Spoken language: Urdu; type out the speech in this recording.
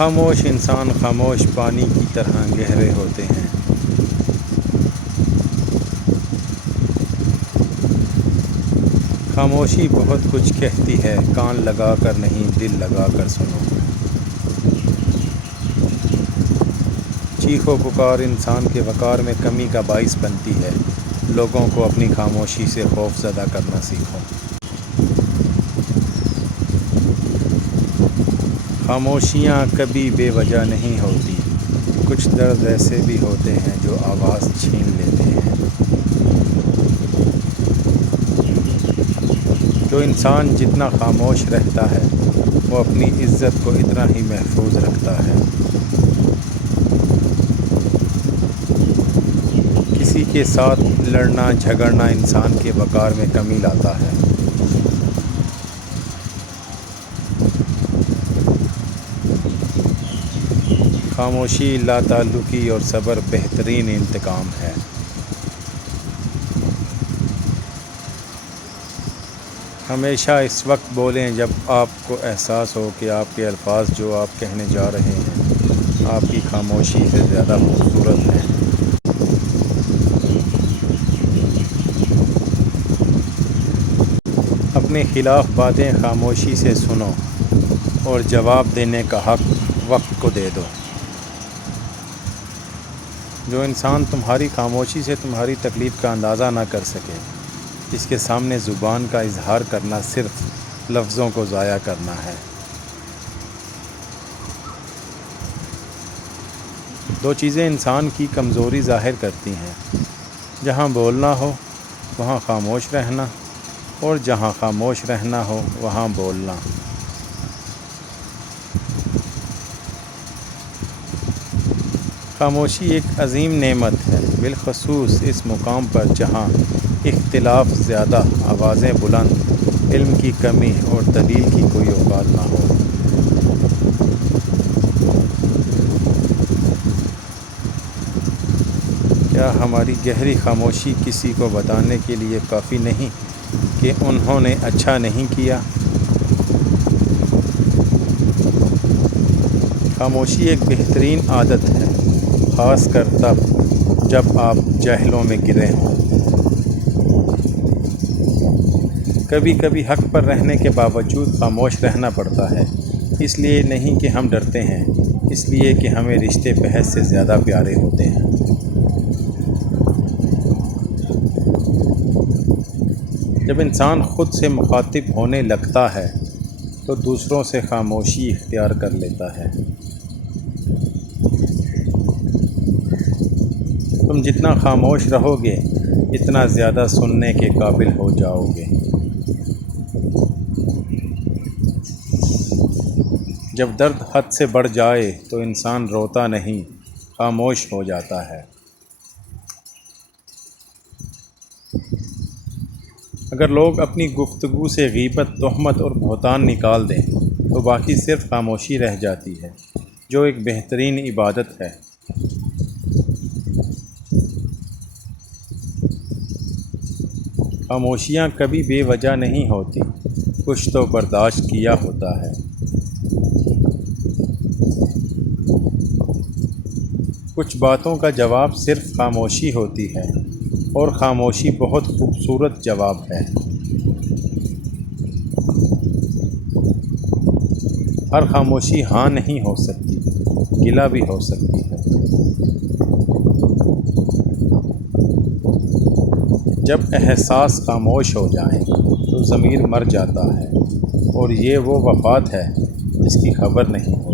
خاموش انسان خاموش پانی کی طرح گہرے ہوتے ہیں۔ خاموشی بہت کچھ کہتی ہے، کان لگا کر نہیں دل لگا کر سنو۔ چیخ و پکار انسان کے وقار میں کمی کا باعث بنتی ہے۔ لوگوں کو اپنی خاموشی سے خوف زدہ کرنا سیکھو۔ خاموشیاں کبھی بے وجہ نہیں ہوتی، کچھ درد ایسے بھی ہوتے ہیں جو آواز چھین لیتے ہیں۔ جو انسان جتنا خاموش رہتا ہے وہ اپنی عزت کو اتنا ہی محفوظ رکھتا ہے۔ کسی کے ساتھ لڑنا جھگڑنا انسان کے وقار میں کمی لاتا ہے۔ خاموشی لاتعلقی اور صبر بہترین انتقام ہے۔ ہمیشہ اس وقت بولیں جب آپ کو احساس ہو کہ آپ کے الفاظ جو آپ کہنے جا رہے ہیں آپ کی خاموشی سے زیادہ خوبصورت ہیں۔ اپنے خلاف باتیں خاموشی سے سنو اور جواب دینے کا حق وقت کو دے دو۔ جو انسان تمہاری خاموشی سے تمہاری تکلیف کا اندازہ نہ کر سکے، اس کے سامنے زبان کا اظہار کرنا صرف لفظوں کو ضائع کرنا ہے۔ دو چیزیں انسان کی کمزوری ظاہر کرتی ہیں، جہاں بولنا ہو وہاں خاموش رہنا، اور جہاں خاموش رہنا ہو وہاں بولنا۔ خاموشی ایک عظیم نعمت ہے، بالخصوص اس مقام پر جہاں اختلاف زیادہ، آوازیں بلند، علم کی کمی اور دلیل کی کوئی اوقات نہ ہو۔ کیا ہماری گہری خاموشی کسی کو بتانے کے لیے کافی نہیں کہ انہوں نے اچھا نہیں کیا؟ خاموشی ایک بہترین عادت ہے، خاص کر تب جب آپ جہلوں میں گرے ہوں۔ کبھی کبھی حق پر رہنے کے باوجود خاموش رہنا پڑتا ہے، اس لیے نہیں کہ ہم ڈرتے ہیں، اس لیے کہ ہمیں رشتے بحث سے زیادہ پیارے ہوتے ہیں۔ جب انسان خود سے مخاطب ہونے لگتا ہے تو دوسروں سے خاموشی اختیار کر لیتا ہے۔ تم جتنا خاموش رہو گے اتنا زیادہ سننے کے قابل ہو جاؤ گے۔ جب درد حد سے بڑھ جائے تو انسان روتا نہیں، خاموش ہو جاتا ہے۔ اگر لوگ اپنی گفتگو سے غیبت، تہمت اور بہتان نکال دیں تو باقی صرف خاموشی رہ جاتی ہے، جو ایک بہترین عبادت ہے۔ خاموشیاں کبھی بے وجہ نہیں ہوتی، کچھ تو برداشت کیا ہوتا ہے۔ کچھ باتوں کا جواب صرف خاموشی ہوتی ہے، اور خاموشی بہت خوبصورت جواب ہے۔ ہر خاموشی ہاں نہیں ہو سکتی، گلہ بھی ہو سکتی ہے۔ جب احساس خاموش ہو جائیں تو ضمیر مر جاتا ہے، اور یہ وہ وفات ہے جس کی خبر نہیں ہوتی۔